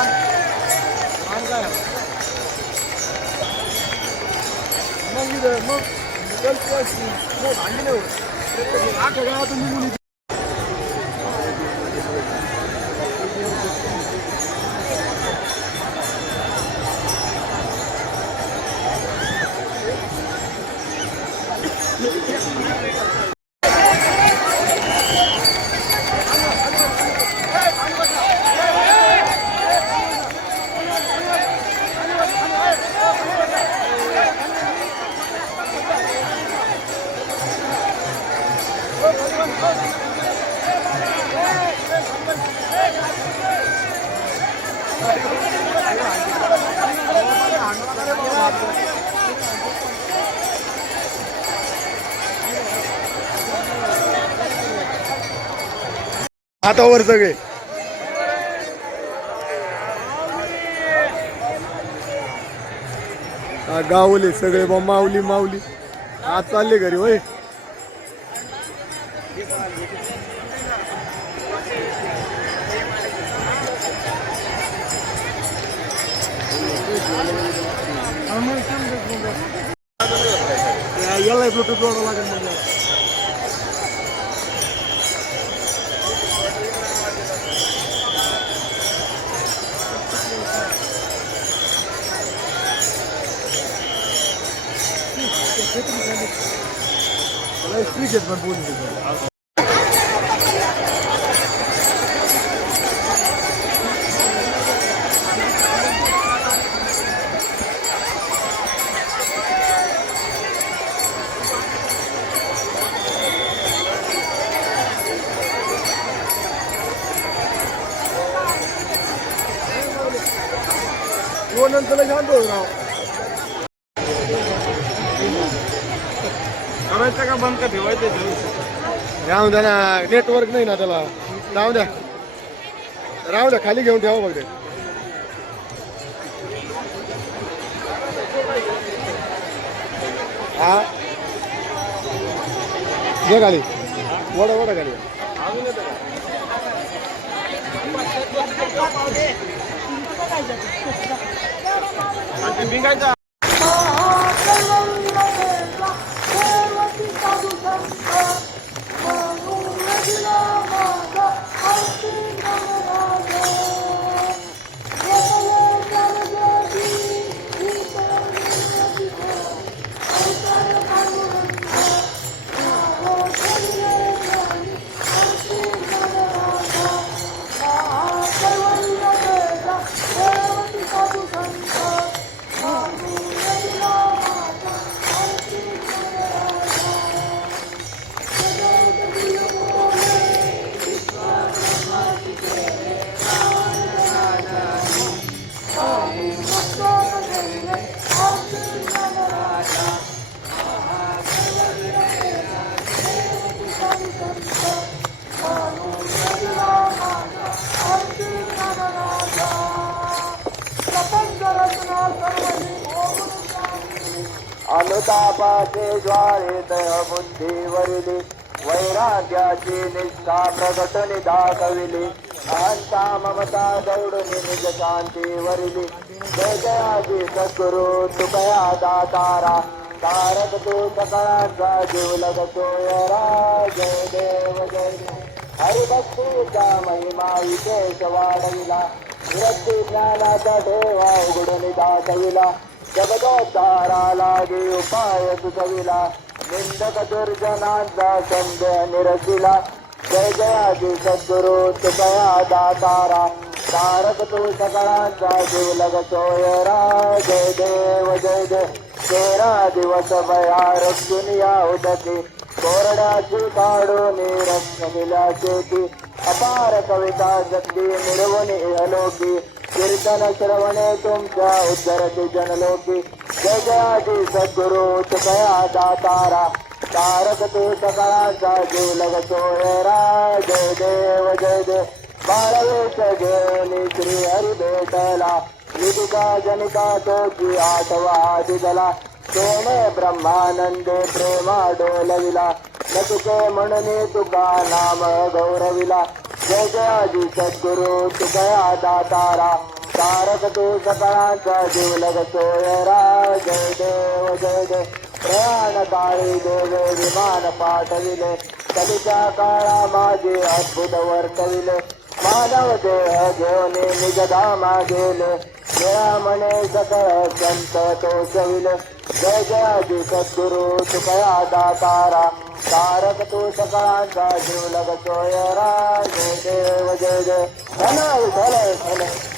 En dan is het niet zo dat je een beetje een beetje een beetje een beetje een beetje een beetje een beetje een beetje आता हातावर सगळे. हा, गावले सगळे बा माऊली माऊली. आज चालले घरी होय? याला ब्लूटूथ जोडावं लागेल म्हणजे मला स्ट्रीक आहेत पण बोलून हो नंतर शांत होत राव. करायचं का बंद का ठेवायचं राहू द्या ना नेटवर्क नाही ना त्याला. राहू द्या. राहू द्या खाली घेऊन ठेवा बघ हा. घे खाली. वडा वडा खाली. 你别尴尬。अनुतापाचे ज्वारे तय बुद्धीवरिली वैराग्याची निष्ठा प्रकटने दाखविली. अहंता ममता दौडून निज शांती वरिली जय जयाजी सद्गुरु तुकया दातारा. तारक तू सकळांचा जीव लगतो जय देव जय हरिभक्तीचा महिमा विशेष वाढविला. विरक्ती ज्ञानाचा ठेवा उघडून दाखविला. जगदोद्धारा लागे उपाय सुचविला. निंदक दुर्जनांचा संदेह निरसिला. जय जयाजी सद्गुरु तुकया दातारा. तारक तू सकळांचा जीवलग सोयरा. जय देव जय देव. तेरा दिवस भया रक्षुनिया उदकी कोरड्याची काढून रक्षमिल्या शेती अपार कविता जगदी मिळवून अलोकी कीर्तन श्रवणे तुमच्या उद्धरती जनलोकी. जय जयाजी सद्गुरु तुकया दातारा. तारक तू सकाळाचा जीव लगतोयरा जय देव जय देव बाळवेश घेऊन श्री हरी भेटला विदिका जनिका तोची आठवा दिला सोने ब्रह्मानंदे प्रेमा डोलविला. लतुके म्हणून म्हणणे तुका नाम गौरविला. जय जयाजी सद्गुरु तुकया दातारा तारक तू सकळांचा जीव लगतो जय देव जय देव प्रयाण काळी देवे विमान पाठविले कलिच्या काळा माझे अद्भुत वर्तविले मानव देह घेऊन निजधामा गेले निळा म्हणे सकळ संत तोषविले जय जय आदि सद्गुरु तुकया दातारा तारक तू सकाळांचा जीव लग सोयरा जय देव जय जय धन विठ्ठल विठ्ठल